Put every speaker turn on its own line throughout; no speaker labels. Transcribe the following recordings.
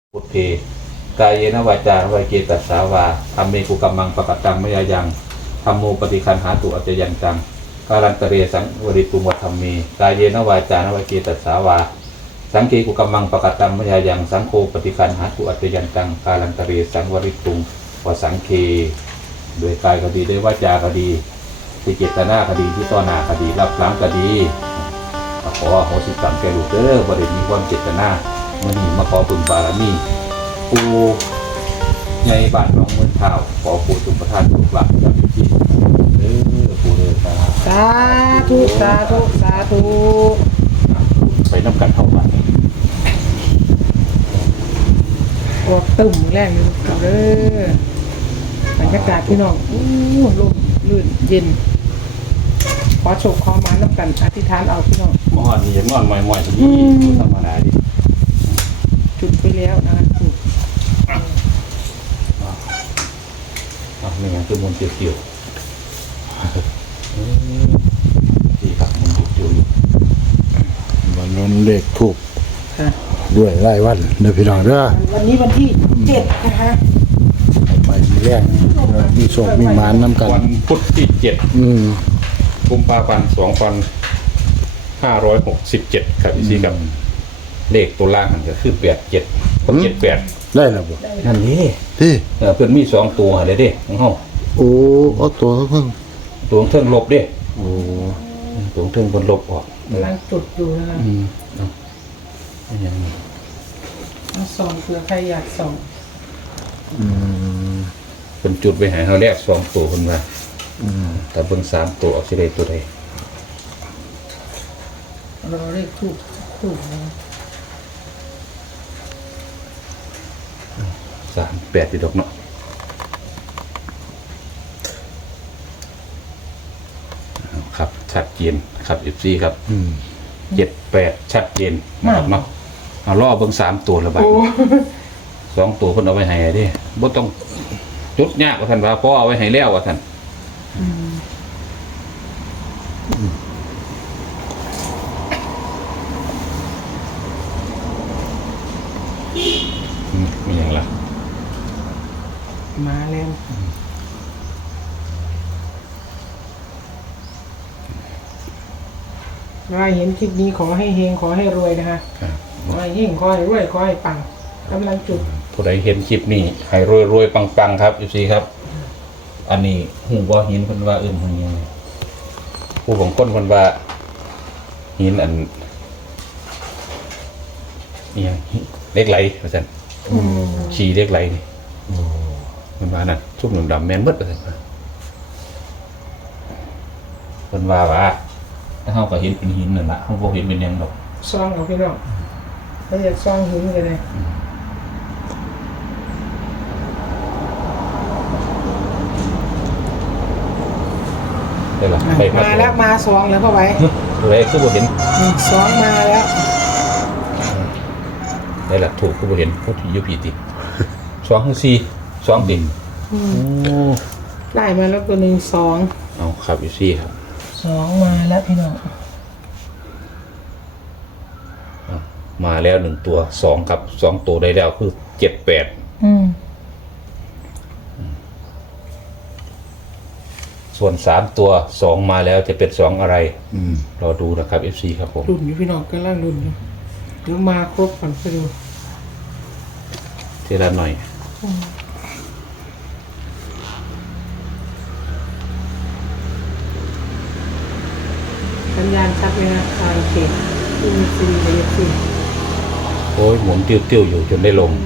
พุทเทกายเยนวาจาวิเกตัสสาวาธรรมเมกุกัมมังปะกตังมยายังธรรมโมปฏิคันหาตุอัจจยันตังการันตเรสังวริตุวัฏธรรมเมกายเยนวาจาวิเกตัสสาวาสังเกกุกัมมังปะกตังมยายังสังโฆปฏิคันหาตุอัจจยันตังการันตเรสังวริตุวสังเคโดยกายก็ดีด้วยวาจาก็ดีที่เจตนาก็ดีที่ต่อหน้าก็ดีรับหลังก็ดีขอโหสิกรรมแก่ลูกเด้อบริมีความเจตนามื่อนี้มาขอบุญบารมีปูใหญ่บ้านน้องเมืองเท้าขอปูจุประทานทุกหลักกับที่เด้อปูเด้อครับ
สาธุสาธุสาธุ
ไปน้ำกันเท่ากัน
อวกตึมแรงเลยครับเด้อบรรยากาศพี่น้องลมลื่นเย็นขอโชคขอมาน้ำกันอธิษฐานเอาพี่น้อง
มอนี่ยังนอนมอยๆที่นี่ธรรมดาดิ
จุดไปแล้วนะคะจุด
ไม่งั้นคือมันเกี่ยวดีครับมันเกี่ยวอยู่
วันนั้นเลขถูก
ค่ะ
ด้วยรายวันเด้อพี่น้องเด้อ
วันนี้วันที่7นะคะ
ไปมีแรงมีโชคมีหมานน้ำกัน
วันพุธที่7 กุมภาพันธ์ 2567 ครับพี่ซีครับเลขตัวล่างมันก็คือ87กับ78
ได้แล้วบ่
นั่นนี่
ที่
เพื่อนมี2ตัวเด้ของเฮา
โอ้เอาตัวเพิ่ง
ตัวเทิงลบเด้
โอ้
ตัวเทิงบนลบออก
กำลังจุดอยู่นะคะ
เอาอย่างนี้
เอาส่องเผื่อใครอยากส่อง
อืม
เป็นจุดไปหาเฮาแรก2ตัวเพิ่นว่าแต่เบิ่ง3ตัวเอาสิได้ตัวใด
เราเรียกถูกนะ
38อยู่ดอกเนาะครับชัดเจนครับ FC ครับ78ชัดเจนนะครับเนาะเอาล่อเบิ่ง3ตัวละบาด
โอ้
2ตัวเพิ่นเอาไว้ให้เด้บ่ต้องจุดยากว่าท่านว่าพอเอาไว้ให้แล้วว่าท่านมีอย่างละ
มาแล้วใครเห็นคลิปนี้ขอให้เฮงขอให้รวยนะคะ
ครับ
ขอให้เฮงขอให้รวยขอให้ปังกำลังจุด
ผู้ใดเห็นคลิปนี้ให้รวยๆปังๆครับ FC ครับ อันนี้หูบ่เห็นเพิ่นว่าเอิ้นเพิ่นยังไงผู้บางคนเพิ่นว่าหินอันนี่ยังเหล็กไหลว่าซั่นขี้เหล็กไหลนี่เพิ่นว่านั่นซุ่มดำๆแม่นเบิดว่าซั่นเพิ่นว่าถ้าเฮาก็เห็นเป็นหินนั่นล่ะเฮาบ่เห็นเป็นหยังดอก
ซองเอาพี่น้องถ้าอยากซองหินกันเลย
ได้ล่ะไปพัด
มาแล้วมาซองแล้วเข้าไว้
เลยคือบ่เห็น
ซองมาแล้ว
ได้ล่ะถูกคือบ่เห็นพูดอยู่พี่ติ2คือ4 2ติโอ้
ได้มาแล้วตัวหนึ่งสอง
เอาครับอยู่ซี่ครับ
สองมาแล้วพี่น้อง
มาแล้ว1ตัว2ครับ2ตัวได้แล้วคือ78ส่วน3ตัว2มาแล้วจะเป็น2อะไรรอดูนะครับ FC ครับผม
รุ่นอยู่พี่น้องกำลังรุ่นอยู่เดี๋ยวมาครบก่อนไปดู
ทีละหน่อย
สัญญาณชัดไหมนะโอเคดูมีซีดีเลยสิ
โอ้ยหมุนติ้วๆอยู่จนได้ลง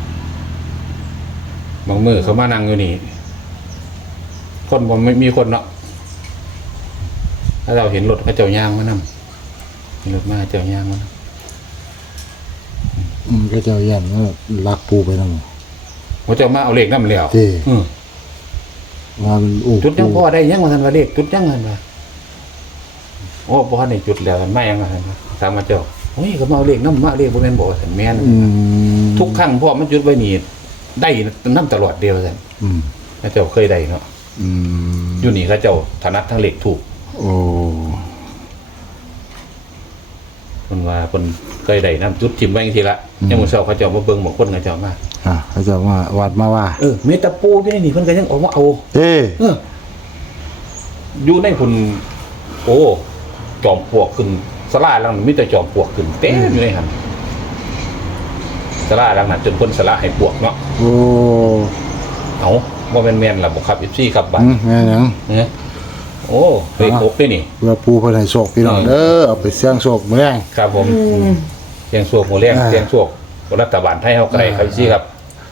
บางมือเขามานั่งอยู่นี่คนบ่ไม่มีคนเนาะถ้าเราเห็นรถเขาเจ้าย่างมานำเห็นรถมาเจ้าย่างมานำ
ก็เจ้ายันว่าลักปูไปนำ
เขาเจ้ามาเอาเลขนำแล้ว
ที่ ว่ามันอู้
จุดยังพอได้ยังว่าท่านว่าเลขจุดยังว่าท่านว่าโอ้บ่ทันได้จุดแล้วไม่ยังว่าท่านว่าถามมาเจ้าโอ้ยก็มาเอาเลขนำมาเอาเลขบ่แม่นบ่ท่านแม่นทุกครั้งพ่อมันจุดไว้นี่ได้นำตลอดเดียวท่านเขาเจ้าเคยได้เนาะอยู่นี่เขาเจ้าถนัดทั้งเลขถูก
โอ้
เพิ่นว่าเพิ่นเคยได้น้ำจุดทิ่มไว้จังซี่ละยังมื้อเช้าเขาเจ้ามาเบิ่งบางคนเขาเจ้ามา
เขาจะมาวัดมาว่า
มีตะปูอยู่ในนี่เพิ่นก็ยังออกมาเอา
เอ้
อยู่ในพุ่นโอ้จอมปลวกขึ้นศาลาหลังนั้นมีแต่จอมปลวกขึ้นเต็มอยู่ในหั่นศาลาหลังนั้นจนเพิ่นศาลาให้ปลวกเนาะ
โอ้
เอาบ่แม่นๆล่ะบ่ครับ FC ครับบัด
แม่หยัง
เนี่ยโอ้เคยครบด้วยนี่
เพื่อปูเพิ่นให้โชคพี่น้องเด้อเอาไปเสี่ยงโชคมื้อแรง
ครับผมเสียงสวกหัวเลี้ยงเสียงสวกรัฐบาลไทยเฮาไกลครับพี่ครับ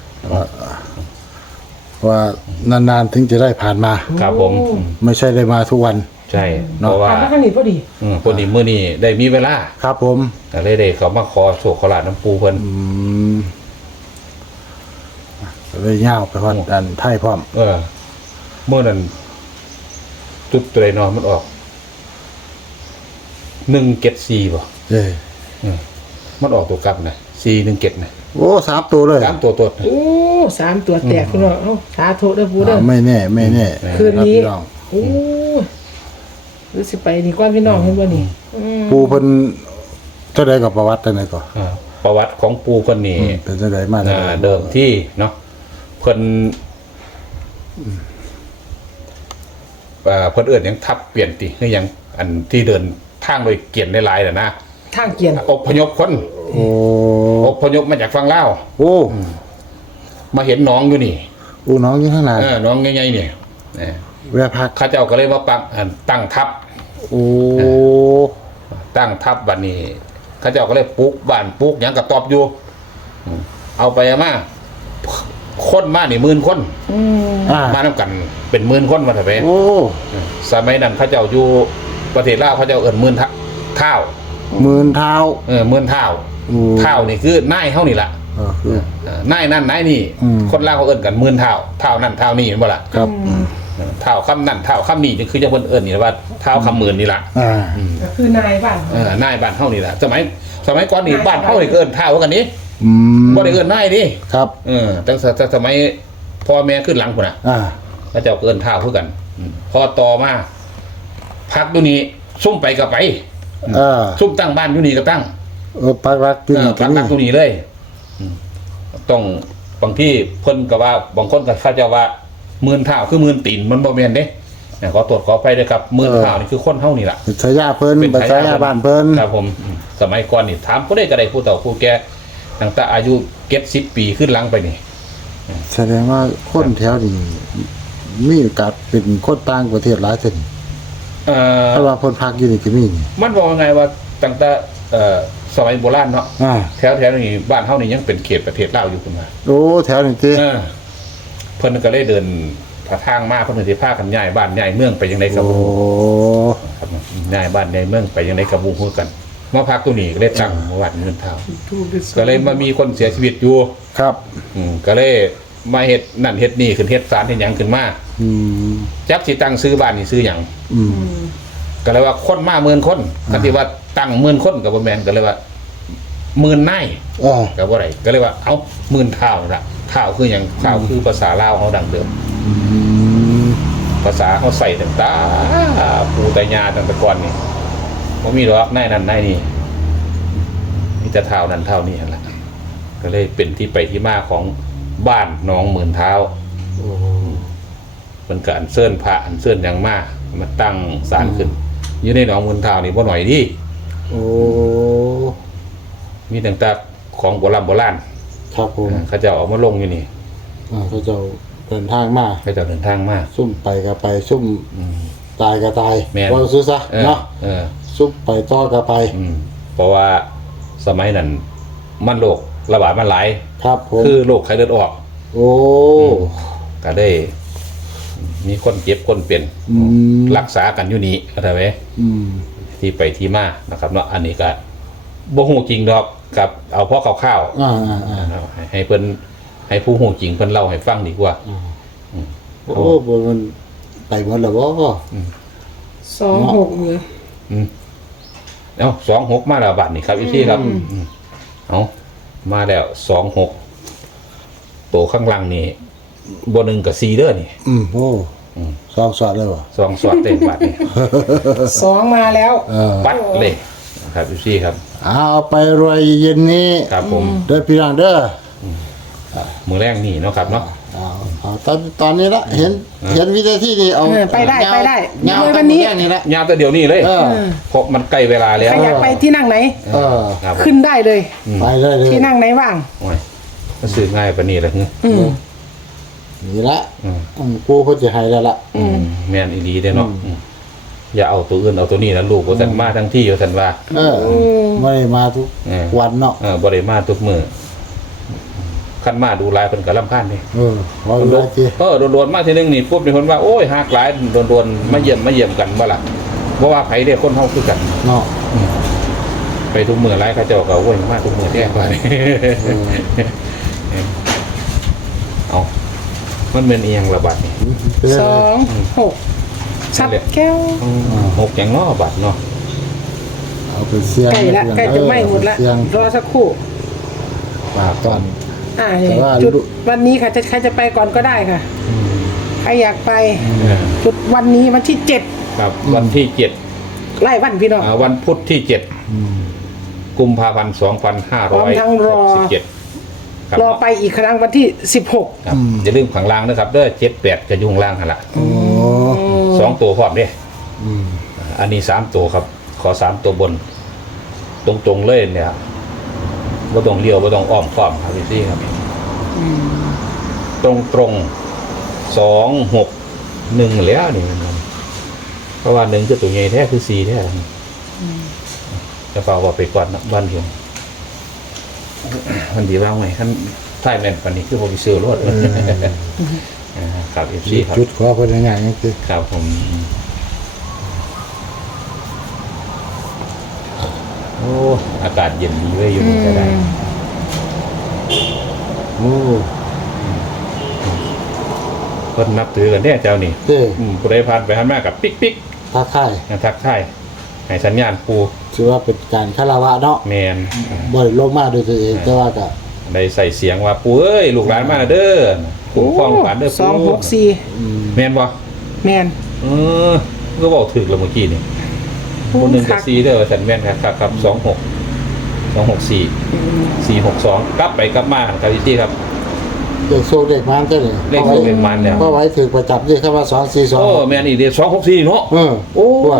ว่านานๆถึงจะได้ผ่านมา
ครับผม
ไม่ใช่ได้มาทุกวัน
ใช่เพราะว่า
ผ่านมาข้างนี้พอดี
คนนี้มื้อนี้ได้มีเวลา
ครับผม
ก็เลยได้เขามาขอโชคขอลาบน้ำปูเพิ่น
เลยยาวไปฮอดอันไทยพร้อม
เมื่อนั้นจุดตัวใดนอนมันออก174บ่
เอ้
มันออกตัวกลับนะ417นะ
โอ้3ตัวเลย
ตามตัวตด
โอ้3ตัวแตกพี่น้องเอ้าสาธุเด้อปูเด้อ
ไม่แน่ไม่แน่
คืนนี้
รับพี่อง
โอ้หรือสิไปนี่ก่อนพี่น้องเห็นบ่นี่
ปูเพิ่นเท่าใดกับประวัติเท่าใดก็
ประวัติของปูคนนี้
เป็นเท่าใดมาเท่าใด
เดิมที่เนาะเพิ่นเพิ่นเอิ้นหยังทับเปลี่ยนติคือหยังอันที่เดินทางโดยเกียรติในลายน่ะนะ
ทางเกียน
อพยพคน
โอ้
อพยพมาจากฝั่งลาว
โอ้
มาเห็นน้องอยู่นี่
อูน้องอยู่ข้างหน้า
น้องใหญ่ๆนี่
แวะพัก
เขาเจ้าก็เลยมาตั้งทัพ
โอ้
ตั้งทัพบัดนี้เขาเจ้าก็เลยปลูกบ้านปลูกหยังกระตอบอยู่เอาไปเอามาคนมานี่10,000 คน มานํกันเป็น10,000 คนมาเถอะไป
โอ้
สมัยนั้นเขาเจ้าอยู่ประเทศลาวเขาเจ้าเอิ้น10,000เท่า
หมื่นเท้า
10,000เท่า
โอ้
เท่านี่คือนายเฮานี่ล่ะ
คือ
นายนั่นนายนี่ คนลาวเขาเอิ้นกัน10,000เท่าเท่านั่นเท่านี่เห็นบ่ล่ะ
ครับ
เท่าคำนั่นเท่าคำนี่นี่คือจะเพิ่นเอิ้นนี่ล่ะว่าเท่าคำหมื่นนี่ล่ะ
ก็คือนายบ้าน
นายบ้านเฮานี่ล่ะสมัยก่อนนี่บ้านเฮานี่ก็เอิ้นเท่ากันนี้
ม
บ่ได้เอิ้นนายดิ
ครับ
ตั้งแต่สมัยพ่อแม่ขึ้นหลังพุ่นน่ะ เขาเจ้าเอิ้นเท่าคือกันพอต่อมาพักอยู่นี่ซุ่มไปก็ไปซุ่มตั้งบ้านอยู่นี่ก็ตั้ง
ปักรักที่นี่
ปักหลักอยู่นี่เลยต้องบางที่เพิ่นก็ว่าบางคนก็เขาเจ้าว่า10,000เท่าคือ10,000ตีนมันบ่แม่นเด้ขอตรวจขอไปด้วยครับ10,000เท่านี่คือคนเฮานี่ล่ะ
เป็นฉายาเพิ่นเป็นฉายาบ้านเพิ่น
ครับผมสมัยก่อนนี่ถามผู้ใดก็ได้ผู้เฒ่าผู้แก่ตั้งแต่อายุ70ปีขึ้นหลังไปนี่
แสดงว่าคนแถวนี้มีโอกาสเป็นคนต่างประเทศหลายเท่านี้ถ้าว่าคนพักอยู่นี่ก็มีนี่
มันบอกว่าไงว่าตั้งแต่สมัยโบราณเนาะ แถวนี้บ้านเฮานี่ยังเป็นเขตประเทศลาวอยู่คุณว่า
โอ้แถวนี้ติ
เพิ่นก็เลยเดินทางมาเพิ่นสิพากันย้ายบ้านย้ายเมืองไปยังไดก็
โอ้
บ่รู้ครับย้ายบ้านย้ายเมืองไปยังไดก็บ่ฮู้กันมาพักตัวนี้ก็เลยตั้งวัดเงินเท่าก็เลยมามีคนเสียชีวิตอยู่
ครับ
ก็เลยมาเฮ็ดนั่นเฮ็ดนี่ขึ้นเฮ็ดศาลเฮ็ดหยังขึ้นมาจักสิตั้งซื้อบ้านนี่ซื้อหยังก็เลยว่าคนมา10,000 คนก็สิว่าตั้ง10,000 คนก็บ่แม่นก็เลยว่า10,000นายก็บ่ได้ก็เลยว่าเอ้า10,000เท่านั่นล่ะเท่าคือหยังเท่าคือภาษาลาวเฮาดั้งเดิมภาษาเฮาใส่ตั้งแต่ปู่ตายาตั้งแต่ก่อนนี่บ่มีดอกนายนั่นนายนี่มีแต่เท่านั้นเท่านี้นั่นล่ะก็เลยเป็นที่ไปที่มาของบ้านหนอง10,000เท้าเป็นการเชิญพระอันเชิญหยังมาตั้งศาลขึ้นอยู่ในหนอง10,000เท้านี่บ่หน่อยดิ
โอ้
มีตั้งแต่ของโบราณ
ครับผม
เขาจะเอามาลงอยู่นี่
เขาจะเดินทางมา
เขาจะเดินทางมา
ซุ่มไปก็ไปซุ่มตายก็ตาย
แม่น
ว่าซื้อซะเนาะ ซุ่มไปต่อก็ไป
เพราะว่าสมัยนั้นมันโรคระบาดมันหลาย
ครับผม
คือโรคไข้เลือดออก
โอ้
ก็ได้ มีคนเจ็บคนเปลี่ยนรักษากันอยู่นี่ก็ได้ไหมที่ไปที่มานะครับเนาะอันนี้ก็บ่ฮู้จริงดอกกับเอาพอคร่าวๆให้เพิ่นให้ผู้ฮู้จริงเพิ่นเล่าให้ฟังดีกว่า
โอ้บ่มันไปหมดแล้วบ่
26เนี่ย
เอา26มาแล้วบัดนี้ครับอีซี่ครับเอามาแล้ว26ตัวข้างล่างนี่บ่1กับ4เด้อนี่
โอ้2สอดเลยบ่
2สอดเต็มบัดนี่
2มาแล้ว
ปัดเลยครับพี่ครับ
เอาไปรวยเย็นนี้
ครับผม
เด้อพี่น้องเด้อ
มือแรกนี่เนาะครับเนาะ
เอาตอนนี้ละเห็นวิธีที่นี่เอา
ไปได้
ยาว
เลย
วั
วัน น
นี้
นี้
นี่แหละ
ยาวแต่เดี๋ยวนี้เลย
เออ
เพราะมันใกล้เวลาแล้ว
ใครอยากไปที่นั่งไหน
เออ
ครับ
ขึ้นได้เลย
ไปเลยเลย
ที่นั่งไหนว่าง
โอ้ยมันซื้อง่ายปะนี่แหละ
นี่ละกูเขาจะให้แล้วล่ะ
แม่นอีดีได้เนาะอย่าเอาตัวอื่นเอาตัวนี้นะลูกว่าสันมาทั้งที่ว่าสันว่า
เออไม่ได้มาทุก
เออ
วันเนาะ
บริมาทุกมือขั้นมาดูลายเป็นกระลำพันนี่
ว่าเวลาที่
โดนๆมาทีนึงนี่ปุ๊บมีคนว่าโอ้ยหักหลายโดนๆมาเยี่ยมกันบ่ล่ะเพราะว่าไผได้คนเฮาคือกัน
เนาะ
ไปทุกมือไล่เขาเจ้าก็โอ้ยมาทุกมือแท้กว่านี่เอามันเป็นเอียงระบาดนี่
2 6ชัดแก้ว
หกอย่างเนาะบัดเนาะ
เอาไปเสียง
ใกล้ละใกล้จะไหม้หมดละ
เสียง
รอสักครู่
ปากก่อน แต่ว่า
จุดวันนี้ค่ะใครจะไปก่อนก็ได้ค่ะใครอยากไป จุดวันนี้วันที่7
ครับวันที่เจ็ด
ไล่วันพี่น้อง
วันพุธที่เจ็ดกุมภาพันธ์
พร้อมทั้งรอ
2567
รอไปอีกครั้งวันที่16
ครับอย่าลืมขังล่างนะครับเด้อ78จะยุ่งล่างหั่นล่ะ
โอ้
2ตัวพร้อมเด้
อืม
อันนี้3ตัวครับ ขอ3ตัวบน ตรงๆเลยเนี่ยบ่ต้องเลี้ยวบ่ต้องอ้อมค้อมครับพี่ครับตรง2 6 1แล้วนี่มันเพราะว่า1คือตัวใหญ่แท้คือ4แท้จะฝากว่าไปก่อนนะบ้านเพียงมันดีว่าไงขั้นท้ายแม่นปานนี้คือบ่มีซื้อรถครับ FC ครับ
จุดขอคนง่ายๆนี่คือ
ครับผมโอ้อากาศเย็นดีเว้ยอยู่นี่ก็ได้
โอ้
คนนับถือกันเนี่ยเจ้านี่
เต้
ผู้ใดผ่านไปผ่านมากับปิ๊กปิ๊ก
ทักทาย
ทักทายให้สัญญาณปู
ถือว่าเป็นการคารวะเนาะ
แมน
บ่ได้ลงมาด้วยตัวเองแต่ว่าก็
ได้ใส่เสียงว่าปูเอ้ยลูกหลานมาแล้วเด้อคุ้มครองหลานเด้อปู
264
แมนบ่
แมน
ก็บอกถึกแล้วเมื่อกี้นี่คนหนึ่งกับ4เด้อสันแมนครับ26 264 462กลับไปกลับมาครับพี่ครับ
เด็กโซเด็กมันเต้เลย
เลขโซเด็กมันเนี่ย
เพราะไว้ถือประจับนี่คำว่า242
โอ้แมนอีเดีย264เนาะ โอ้
อ้วน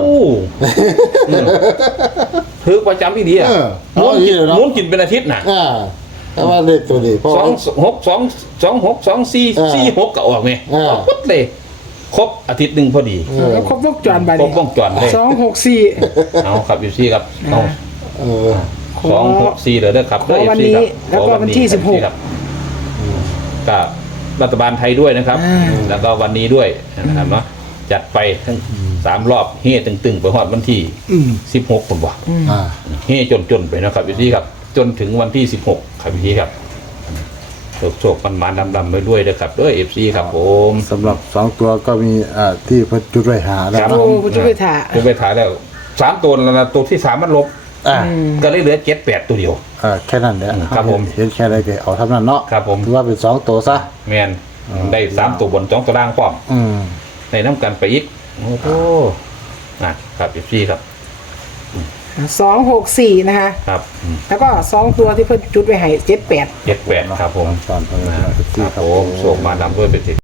ถือประจำที่ดีอ่ะ
เอาอย่างนี้เลยเนาะ
มุนกินเป็นอาทิตย์น่ะ
แต่ว่าเลขตัวนี้เพราะ
สอ
ว่าง
6 2 6 2 4 4 6ก็ออกไงปุ๊บเลยครบอาทิตย์หนึ่งพอดี
แล้วครบวงจรบัด
คร
นี้
บวงจรเลย
264
เอาครับอยู่ซี่ครับเอา
เออ
264เด้อครับ
ขอวันนี้ แล้วก็วันที่16
ครับกับรัฐบาลไทยด้วยนะครับ แล้วก็วันนี้ด้วยนะครับเนาะจัดไปทั้ง3 รอบเฮ่ตึงๆไปฮอดวันที่16ผมบอก
อ่า
เฮ่จนๆไปนะครับอยู่ซี่ครับ จนถึงวันที่16ครับพี่ครับโชคมันมาดำๆไปด้วยนะครับด้วย FC ครับผม
สำหรับ2ตัวก็มีที่พระจุดไว้หาแล้ว
โอ้คุณจุ๊บไปถ่า
ผมไปถ่ายแล้ว3ตัวแล้วนะตัวที่3มันลบ ก็เลยเหลือ78ตัวเดียว
แค่นั้นแหละ
ครับผม
เห็นแค่ใดก็เอาเท่านั้นเนาะ
ครับผม
ถือว่าเป็น2ตัวซะ
แมนได้3ตัวบน2ตัวล่างพร้อม ในน้ำกันไปอีกโอ้โหนะครับ FC ครับ
264นะคะ
ครับ
แล้วก็2ตัวที่เพิ่นจุดไว้ให้78
78ครับผม
ตอน
ครับผมโชคมาดำด้วยเป็นเศรษฐี